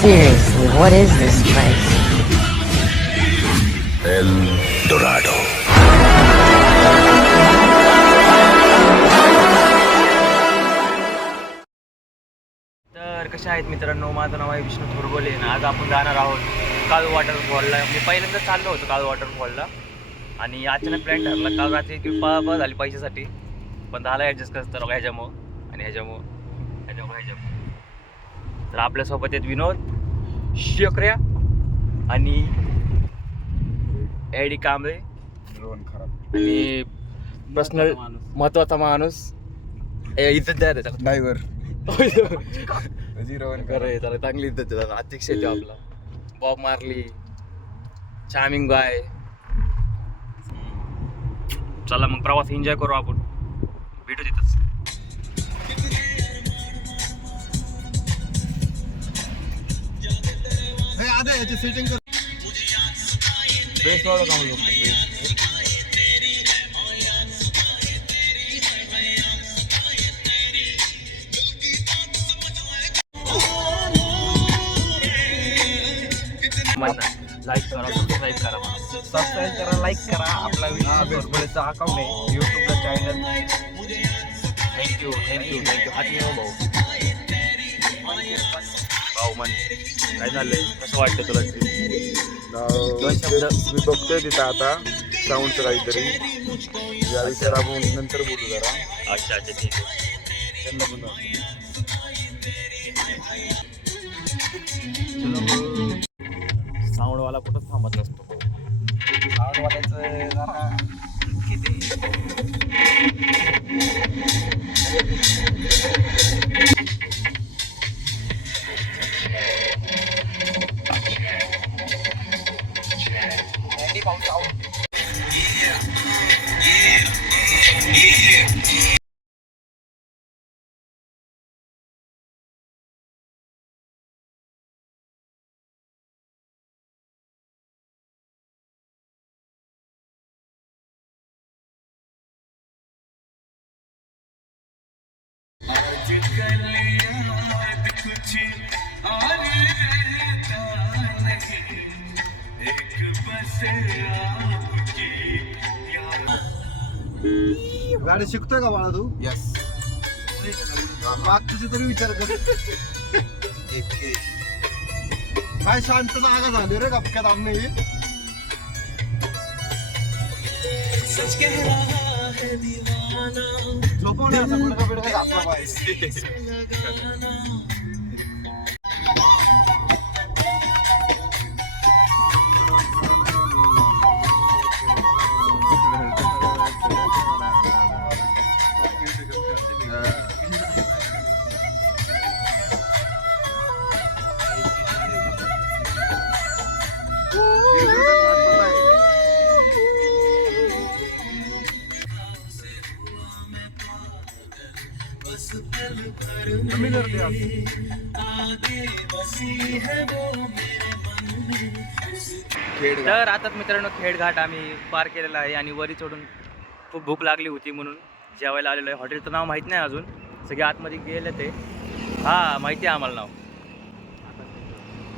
Seriously, what is this place? El Dorado. तर कशा आहेत मित्रांनो, माझं नाव आहे विष्णू थोरबोले आणि आज आपण जाणार आहोत काळू वॉटरफॉलला. मी पहिल्यांदा चाललो होतो काळू वॉटरफॉलला आणि अचानक प्लॅन ठरला. काल रात्री ती पळापळ झाली पैशासाठी, पण झाला ॲडजस्ट कसं तर ह्याच्यामुळं आणि ह्याच्यामुळं. तर आपल्यासोबत आहेत विनोद, शेखऱ्या आणि एडी कांबळे आणि पर्सनल महत्वाचा माणूस इथं द्या त्याला ड्रायव्हर खरं त्याला चांगली इज्जत आहे. अध्यक्ष आहे तो आपला बॉब मार्ली, चार्मिंग गाय. चला मग प्रवास एन्जॉय करू आपण, भेटू तिथंच. आधी याची सेटिंग कर. बेस्ट वाला काम लोक लाईक करा, सबस्क्राईब करा, सबस्क्राईब करा, लाईक करा. आपला विष्णूचा अकाउंट आहे यूट्यूबला चॅनल. Thank you thank you thank you. हात मिळव भाऊ. भाऊ मन काय झालंय, कसं वाटतं तुला? दोन शब्द मी बघतोय तिथं आता साऊंडचं काहीतरी, या विषयावर आपण नंतर बोलू जरा. अच्छा अच्छा ठीक आहे. साऊंडवाला कुठंच थांबत नसतो. साऊंडवाल्याचं जरा गाडी शिकतोय का बाळा तू? यस. मागच्याचे तरी विचार कर. काय शांत जागा झाली रे गपक्यात आमने. झोपवणे असं गुडघा बिडघा घातला पाहिजे. तर आता मित्रांनो खेडघाट आम्ही पार केलेला आहे आणि वरी चढून खूप भूक लागली होती म्हणून जेवायला आलेलो आहे. हॉटेलचं नाव माहीत नाही अजून, सगळे आतमध्ये गेले ते. हां माहिती आहे आम्हाला नाव,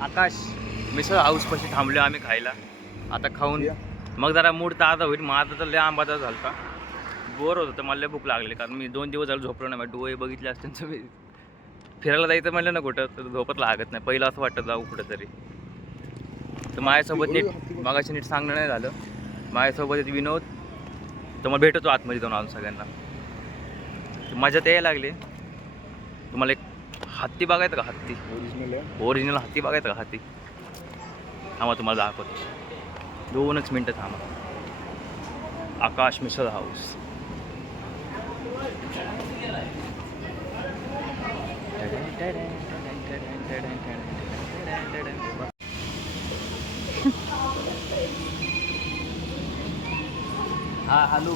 आकाश मिसळ हाऊसपाशी थांबलो आम्ही खायला. आता खाऊन मग जरा मूड ताजा होईल. माझा तर लय आंबाचा झाला होता, बोर होत होतं, मला लय भूक लागली कारण मी 2 दिवस झालं झोपलो नाही. डोळे बघितले असते तुम्ही. फिरायला जायचं म्हणलं ना कुठं तर झोपत लागत नाही. पहिलं असं वाटतं जाऊ कुठं तरी. तर माझ्यासोबत नीट मगाशी नीट सांगणं नाही झालं. माझ्यासोबत एक विनोद, तुम्हाला भेटतो आतमध्ये जाऊन अजून सगळ्यांना. मजा ते यायला लागली. तुम्हाला एक हत्ती बघायचं का? हत्ती ओरिजिनल हत्ती बघायचं का? हत्ती थांबा तुम्हाला दाखवतो, 2च मिनटं थांबा. आकाश मिसळ हाऊस. हा हॅलो.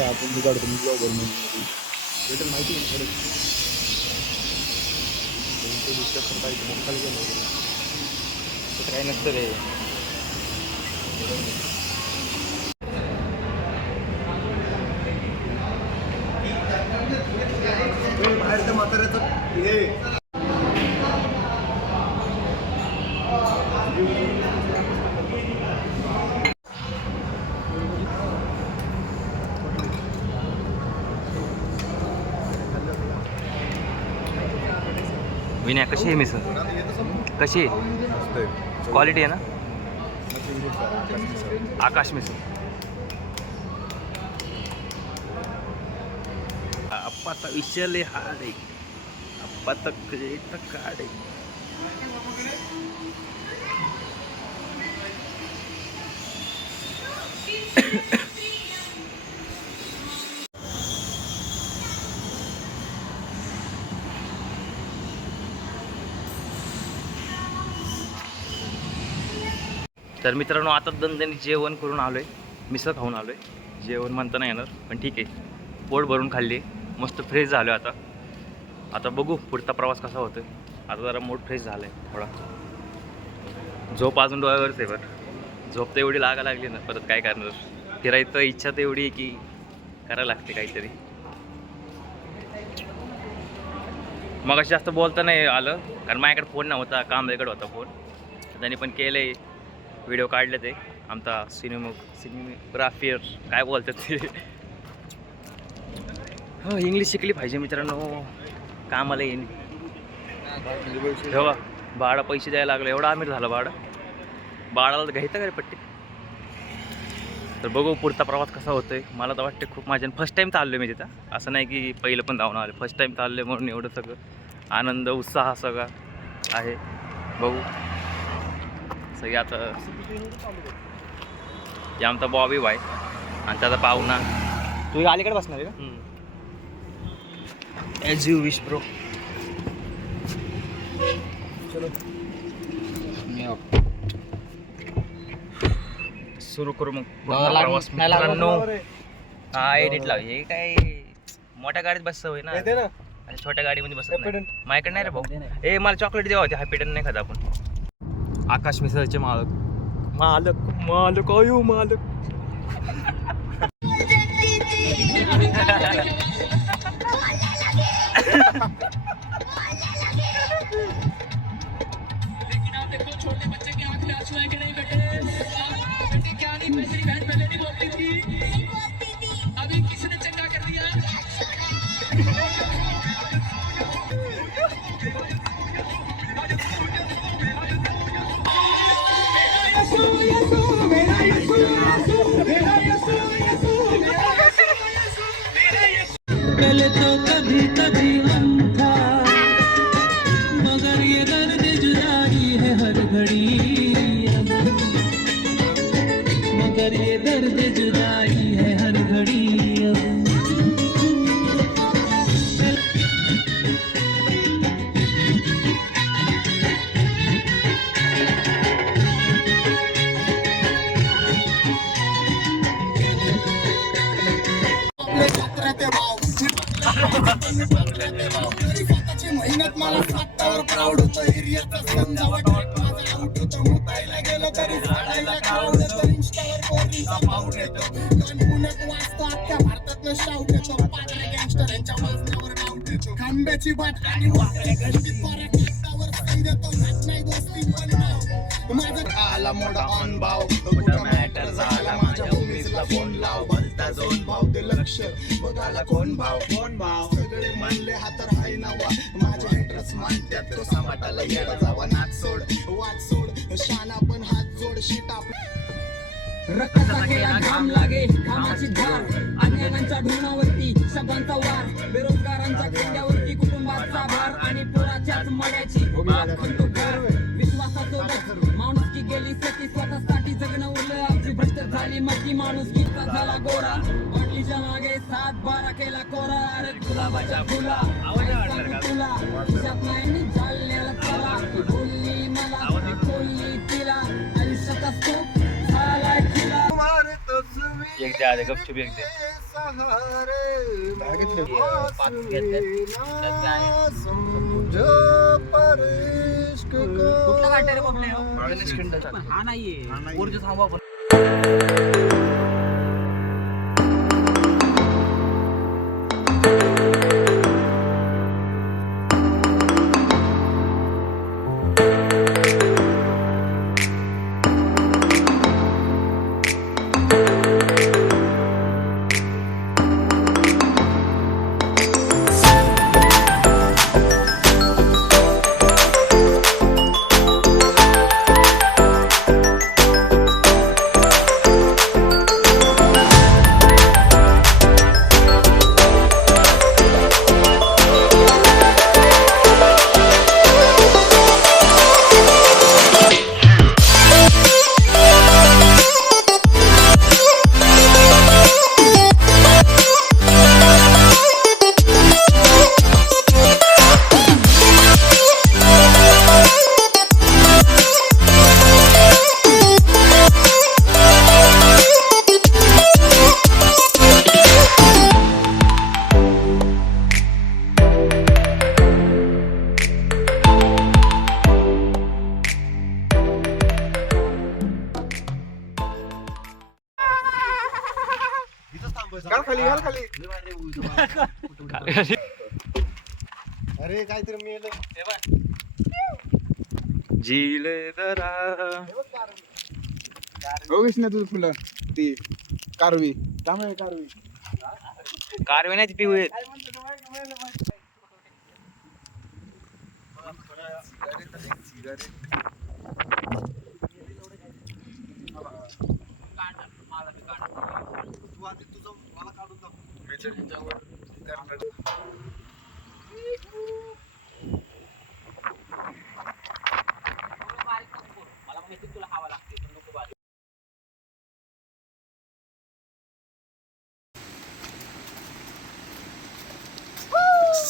आपण काढतो ब्लॉगर म्हणून. भेटेल माहिती आहे खरंच. त्यांचं दुसऱ्या सरकारी मोखाली गेलं तसं काही नसतं रे. बाहेरच्या म्हाताऱ्याचं हे विनय कशी आहे मिसळ? कशी आहे? क्वालिटी आहे ना? आकाश मिसळ. अप्पाचा विषय हाड आहे. अप्पाचा क्रेट काढ आहे. तर मित्रांनो आता दणदणी जेवण करून आलो आहे. मिसळ खाऊन आलो आहे. जेवण म्हणता नाही येणार पण ठीक आहे. पोट भरून खाल्ली. मस्त फ्रेश झालो आहे आता. आता बघू पुढचा प्रवास कसा होतो आहे. आता जरा मूड फ्रेश झाला आहे थोडा. झोप अजून डोळ्यावरच आहे. बरं झोप तर एवढी लागा लागली ना परत काय करणार. फिरायचं इच्छा तर एवढी आहे की करायला लागते काहीतरी. मग अशी जास्त बोलता नाही आलं कारण माझ्याकडे फोन नव्हता. कांबळेकडे होता फोन. त्यांनी पण केलं आहे. व्हिडिओ काढले ते आमचा सिनेमोग्राफियर काय बोलतात ते. हो इंग्लिश शिकली पाहिजे मित्रांनो. कामाला येईन. तेव्हा भाडं पैसे द्यायला लागलं. एवढा आमिर झालं भाडं. भाडाला घ्यायचं का रे पट्टी. तर बघू पुढचा प्रवास कसा होतो आहे. मला तर वाटते खूप माझ्या फर्स्ट टाईम चाललो आहे मी तिथं. असं नाही की पहिलं पण जाऊन आलं. फर्स्ट टाईम चाललं आहे म्हणून एवढं सगळं आनंद उत्साह सगळा आहे. बघू सगळी आता हे आमचा बॉबी भाई आणि त्याचा पाहुणा. तू अलीकडे बसणार आहे का? As you wish bro. सुरू करू मग प्रवास मित्रांनो. हा एडिट लाव. हे काय मोठ्या गाडीत बसत होय ना. आणि छोट्या गाडीमध्ये बसत नाही. माझ्याकडे नाही रे भाऊ. ए मला चॉकलेट द्यावा होते. हॅपी डन नाही खात आपण. आकाश मिसळचे मालक मालक मालक अयो मालक. छोटे बच्चे की आंख में आंसू है कि नहीं बेटे? बेटे क्या नहीं मेरी बहन पहले नहीं बोलती थी. अभी किसने चंगा कर दिया? पहले तो कभी कभी हम था मगर ये दर्द जुदाई है हर घड़ी. मगर ये दर्द जुदाई है हर घड़ी. मेहनत मला स्वतःवर प्राऊड होतं. एरियाचा समजावट माझा आउट होतं. मुतायला गेलो तरी झाडायला क्राऊड येतो. इंस्टावर पोरींचा पाऊड येतो. दोन पुण्यात वाचतो अख्ख्या भारतातलं शाऊट येतो. पागल गँगस्टर यांच्या वाजण्यावर डाऊट येतो. खांब्याची बाट आणि वाकड्या घंटीत परात नाकावर सही देतो. नाच नाही दोस्ती पण नाव माझं आला मोठा ऑन भाव. कुठं मॅटर झाला माझ्या उमेदला फोन लाव. भलता जोन भाव ते लक्ष बघायला कोण भाव सगळे मानले हा तर हाय नावा. माझ्या इंटरेस्ट मानत्यात तो समाटाला येडा जावा. नाच सोड वाच सोड शाना पण हात जोड. शीट रक्ताचा केला घाम लागे घामाची धार. अज्ञानांच्या ढोणावरती शब्दांचा वार. बेरोजगारांच्या खांद्यावरती कुटुंबाचा भार. आणि पुराच्याच मड्याची विश्वासासोबत माणुसकी गेली सती. स्वतःसाठी जगणं उरलं आमची भ्रष्ट झाली मती. माणुसकीचा झाला गोरा. बाटलीच्या मागे 7-12 केला कोरा. अरे गुलाबाच्या फुला तुला खिशात नाही चालण्याला चला. बोलली मला बोलली तिला आयुष्याचा सुख झालाय तिला. एक दे आले गपचूप एक दे. हा नाहीये. घाल खाली घाल खाली. अरे काहीतरी मेलं. झीले जरा बघिस ना तुझं फुलं ती कारवी तांबे कारवी. कारवेण्याची पिऊ आहेत.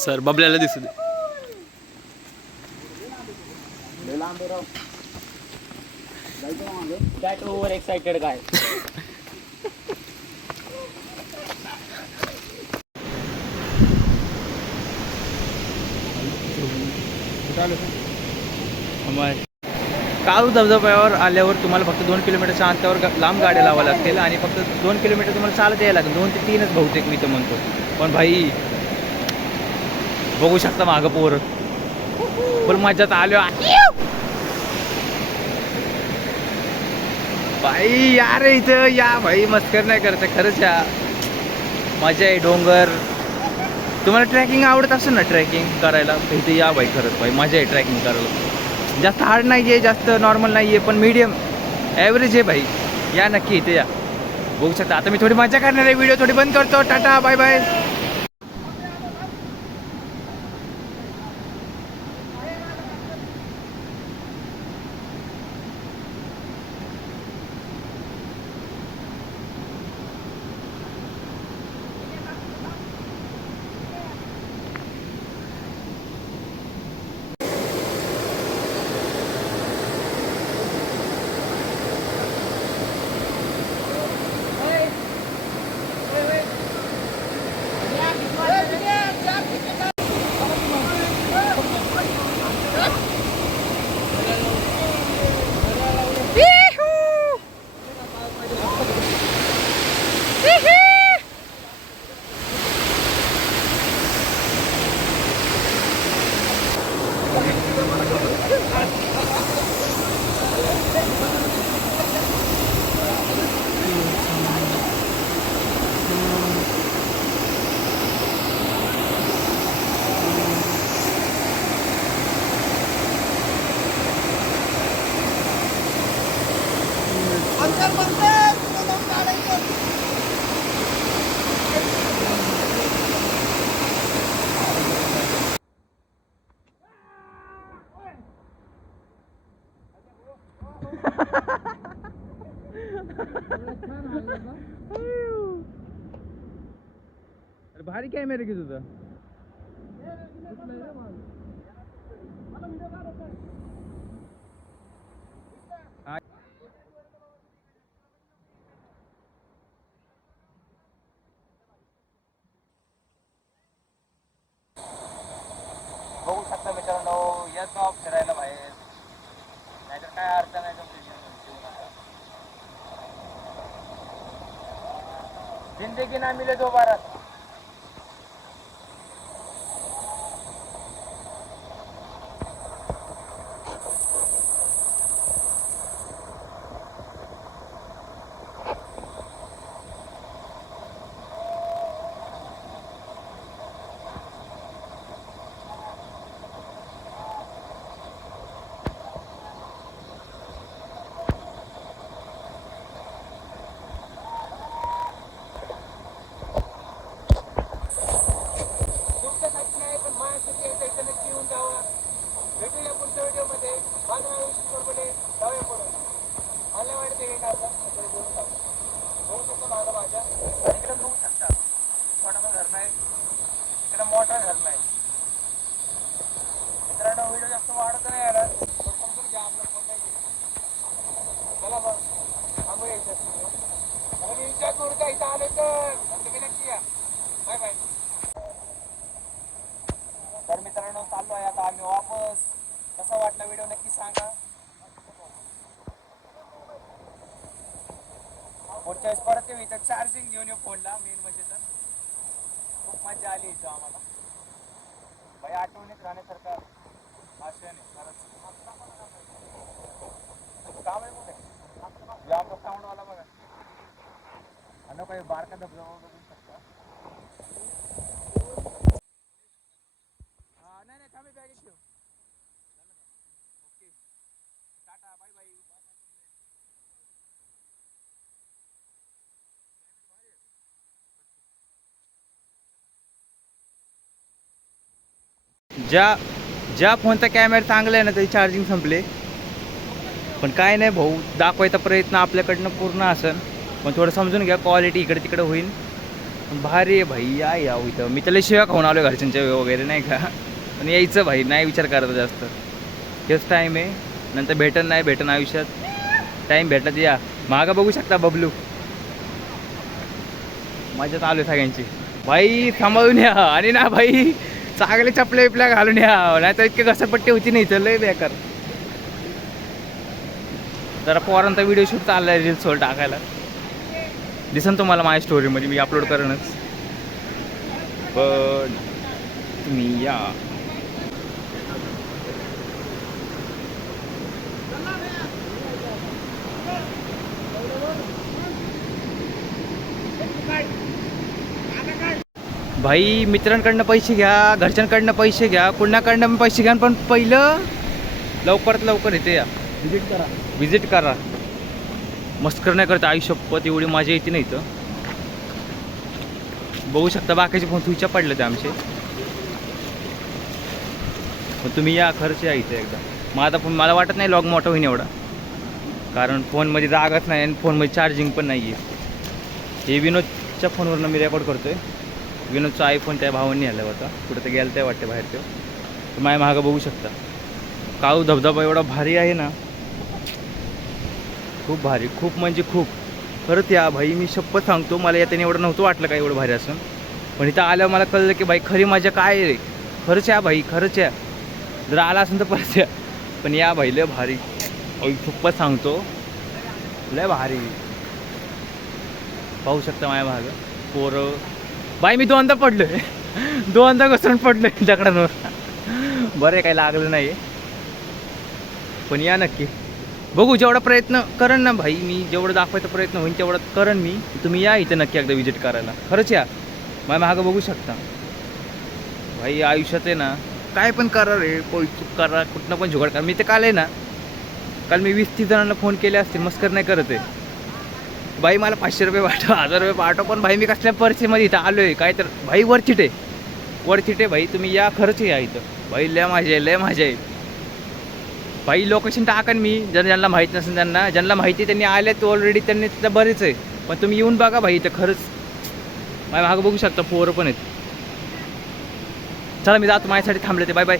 सर बबल्याला दिसू दे. दॅट ओव्हर एक्साइटेड काय. काळू धबधब्यावर आल्यावर तुम्हाला फक्त 2 किलोमीटरच्या अंतरावर लांब गाड्या लावा लागतील आणि फक्त 2 किलोमीटर तुम्हाला चालत यायला लागेल. 2 ते 3च बहुतेक मी तर म्हणतो. पण भाई बघू शकता मागं पोर पण मजात आलो. भाई या रे इथं या भाई, मस्कर नाही करते खरंच. या मजा आहे. डोंगर तुम्हाला ट्रॅकिंग आवडत असेल ना, ट्रॅकिंग करायला इथे या भाई. खरंच भाई मजा आहे ट्रॅकिंग करायला. जास्त हार्ड नाही आहे, जास्त नॉर्मल नाही आहे, पण मीडियम ॲव्हरेज आहे भाई. या नक्की इथे या. बघू शकता. आता मी थोडी मजा करणार आहे. व्हिडिओ थोडी बंद करतो. Tata bye bye. अरे भारी कॅमेरा की तुझा. बघू शकता मित्रांनो, याच गाव फिरायला बाहेर, नाहीतर काय अर्थ नाही तुमच्या जीवनाचा. जिंदगी ना मिले दोबारा. तर मित्रांनो चाललो आहे आता आम्ही वापस. कसा वाटला व्हिडिओ नक्की सांगा. पुढच्या वेळेस परत येऊ इथं चार्जिंग घेऊन येऊ फोनला. मेन म्हणजे तर खूप मजा आली इथं आम्हाला. भाई आठवणीत राहण्यासारखा आशय नाही खरंच. काम आहे कुठे आपलं साऊंडवाला बघा. आणि काही बारका धबधबा बघू शकता. नाही नाही थांबे बॅग ठेव. Okay tata bye bye. ज्या फोनचा कॅमेरा चांगला आहे ना त्याची चार्जिंग संपले. पण काय नाही भाऊ, दाखवायचा प्रयत्न आपल्याकडनं पूर्ण असेल, पण थोडं समजून घ्या. क्वालिटी इकडे तिकडे होईल. भारी आहे भाई. या इथं मी त्याला शिव्या खाऊन आलो घरच्यांच्या वगैरे नाही का. पण यायचं भाई, नाही विचार करायचा जास्त. हेच टाईम आहे, नंतर भेटन आयुष्यात. टाईम भेटला तर या. मागं बघू शकता बबलू. मजाच आलो सगळ्यांची. भाई थांबवून या. आणि ना भाई चांगले चपले बिपल्या घालून या, नाही तर इतके घसरपट्टी होती नाही तर लय बेकार. जरा पोरांचा व्हिडिओ शूट चाललाय रील्सवर टाकायला. दिसन तुम्हाला माझ्या स्टोरीमध्ये मी अपलोड करेनच. पण तुम्ही या. भाई मित्रांकडनं पैसे घ्या, घरच्यांकडनं पैसे घ्या, कुणाकडनं पैसे घ्या, पण पहिलं लवकरात लवकर इथे या. विजिट करा. मस्कर नाही करता. आई शपथ एवढी मजा येते नाही इथं. बघू शकता बाकीचे फोन स्विच ऑफ पडले ते आमचे. पण तुम्ही या, खर्च या इथे एकदा. माझा फोन मला वाटत नाही लॉग मोठा होईन एवढा, कारण फोनमध्ये जागाच नाही आणि फोनमध्ये चार्जिंग पण नाही आहे. हे विनोदच्या फोनवरनं मी रेकॉर्ड करतो आहे. विनोदचा आयफोन त्या भावांनी आला होता, कुठं तर गेलं ते वाटते बाहेर. तो माझ्या मागं बघू शकता. काळू धबधबा एवढा भारी आहे ना, खूप भारी, खूप म्हणजे खूप. खरंच या भाई, मी शपथ सांगतो, मला याच्याने एवढं नव्हतं वाटलं काय एवढं भारी असं. पण इथं आल्यावर मला कळलं की भाई खरी मजा काय आहे. खरंच या भाई, खरंच या. जर आला असेल तर परत या. पण या भाई लय भारी. शपथ सांगतो लय भारी. पाहू शकता माझ्या मागं पोरं. बाई मी दोनदा पडलोय, दोनदा घसरून पडलोय दगडांवर. बरं काही लागलं नाही. पण या नक्की. बघू जेवढा प्रयत्न करेन ना भाई, मी जेवढं दाखवायचा प्रयत्न होईल तेवढं करेन मी. तुम्ही या इथं नक्की एकदा विजिट करायला. खरंच या. माझ्या मागं बघू शकता. भाई आयुष्यात आहे ना काय पण करा रे, चूक करा, कुठनं पण जुगाड करा. मी ते काल आहे ना, काल मी 20-30 जणांना फोन केले असतील, मस्कर नाही करत आहे. भाई मला 500 रुपये पाठव, 1000 रुपये पाठव. पण भाई मी कसल्या परिस्थितीमध्ये इथं आलो आहे काय तर. भाई वरचिटे भाई, तुम्ही या, खरंच या इथं. भाई लय मजा आहे, लय मजा आहे. भाई लोकेशन टाकन मी, ज्यांना माहीत नसेल त्यांना. ज्यांना माहिती त्यांनी आलेत ऑलरेडी, त्यांनी तिथं बरेच आहे. पण तुम्ही येऊन बघा भाई इथं. खरंच माझ्या मागं बघू शकता पोरं पण आहेत. चला मी जातो, माझ्यासाठी थांबले ते. Bye bye.